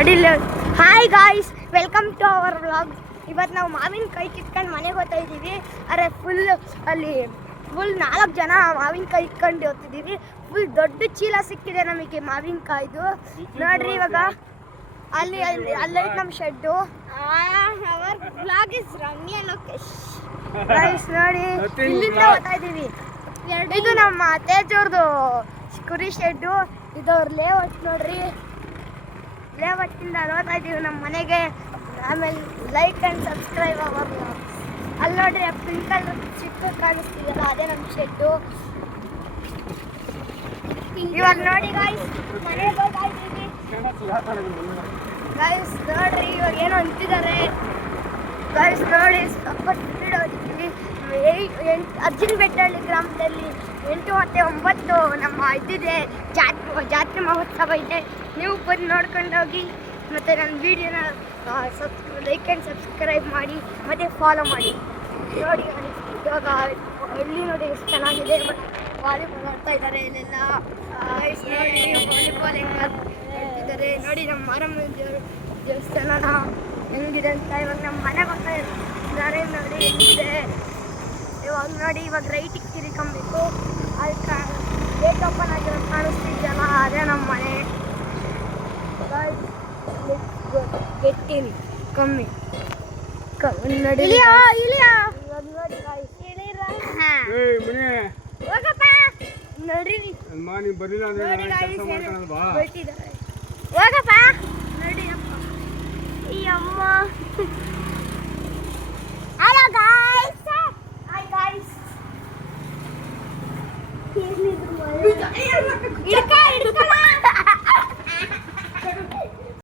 ಅಡಿಲ್ಲ. Hi guys, welcome to our vlog. ಇವತ್ತು ನಾವು ಮಾವಿನಕಾಯಿ ಕಿತ್ಕೊಂಡು ಮನೆಗೆ ಹೋಗ್ತಾ ಇದ್ದೀವಿ. ಅರೆ ಫುಲ್ 4 ಜನ ಮಾವಿನಕಾಯಿ ಇಟ್ಕೊಂಡು ಹೋಗ್ತಿದ್ದೀವಿ. ಫುಲ್ ದೊಡ್ಡ ಚೀಲ ಸಿಕ್ಕಿದೆ ನಮಗೆ ಮಾವಿನಕಾಯ್ದು. ನೋಡ್ರಿ ಇವಾಗ ಅಲ್ಲೇ ನಮ್ಮ shed. Our vlog is Ramya Lokesh. Guys ನೋಡಿ, ಇಲ್ಲಿಂದ ಹೋಗ್ತಾ ಇದ್ದೀವಿ. ಇದು ನಮ್ಮ ತೇಜ್ ಅವ್ರದ್ದು ಕುರಿ ಶೆಡ್ಡು. ಇದು ಅವ್ರ ಲೇಔಟ್ ನೋಡ್ರಿ. ಲೇಔಟಿಂದ ಹೋಗ್ತಾ ಇದ್ದೀವಿ ನಮ್ಮ ಮನೆಗೆ. ಆಮೇಲೆ ಲೈಕ್ ಆ್ಯಂಡ್ ಸಬ್ಸ್ಕ್ರೈಬ್ ಅವರು. ಅಲ್ಲಿ ನೋಡ್ರಿ ಪಿಂಕ್ ಕಲರ್ ಚಿಕ್ಕ ಕಾಣಿಸ್ತಿದೆಯಲ್ಲ, ಅದೇ ನಮ್ಮ ಶೆಡ್ಡು. ಇವಾಗ ನೋಡಿ ಗಾಯ್ಸ್, ಮನೆಗೆ ಹೋಗ್ತಾ ಇದ್ದೀವಿ. ಗಾಯ್ಸ್ ನೋಡ್ರಿ, ಇವಾಗ ಏನೋ ಅಂತಿದ್ದಾರೆ. ಗಾಯ್ಸ್ ನೋಡಿ, ಸ್ವಲ್ಪ ಸ್ಪೀಡ್ ಹೋಗ್ತಿದ್ದೀವಿ. ಅರ್ಜುನ್ ಬೆಟ್ಟಹಳ್ಳಿ ಗ್ರಾಮದಲ್ಲಿ 8 ಮತ್ತು 9 ನಮ್ಮ ಇದಿದೆ, ಜಾತ್ರೆ ಮಹೋತ್ಸವ ಇದೆ. ನೀವು ಬಂದು ನೋಡ್ಕೊಂಡು ಹೋಗಿ. ಮತ್ತು ನನ್ನ ವೀಡಿಯೋನ ಲೈಕ್ ಆ್ಯಂಡ್ ಸಬ್ಸ್ಕ್ರೈಬ್ ಮಾಡಿ ಮತ್ತು ಫಾಲೋ ಮಾಡಿ. ನೋಡಿ ಇವಾಗ ಇಲ್ಲಿ ನೋಡಿ ಎಷ್ಟು ಚೆನ್ನಾಗಿದೆ. ವಾಲಿಬಾಲ್ ಆಡ್ತಾ ಇದ್ದಾರೆ ಇಲ್ಲೆಲ್ಲ. ನೋಡಿ ವಾಲಿಬಾಲ್ ಹೆಂಗೆ ಆಡ್ತಿದ್ದಾರೆ ನೋಡಿ. ನಮ್ಮ ಮಾರಮ್ಮ ದೇವಸ್ಥಾನ ಹೆಂಗಿದೆ ಅಂತ ಇವಾಗ ನಮ್ಮ ಮನೆಗೆ ಹೋಗ್ತಾ ಇದ್ದಾರೆ. ನೋಡಿ ಹೆಂಗಿದೆ ಇವಾಗ. ನೋಡಿ ಇವಾಗ ರೈಟಿಗೆ ತಿರ್ಕೊಬೇಕು. ಅದಕ್ಕೆ ಗೇಟ್ ಓಪನ್ ಆಗಿರೋ ಕಾಣಿಸ್ತಿದ್ದಲ್ಲ, ಅದೇ ನಮ್ಮ ಮನೆ. ಗೆಟ್ ಇನ್ ಕಮ್ಮಿ ನೋಡಿ. ಹೋಗಪ್ಪ ನೋಡ್ರಿ, ಹೋಗಪ್ಪ ನೋಡಿ ಅಪ್ಪ. ಈ ಅಮ್ಮ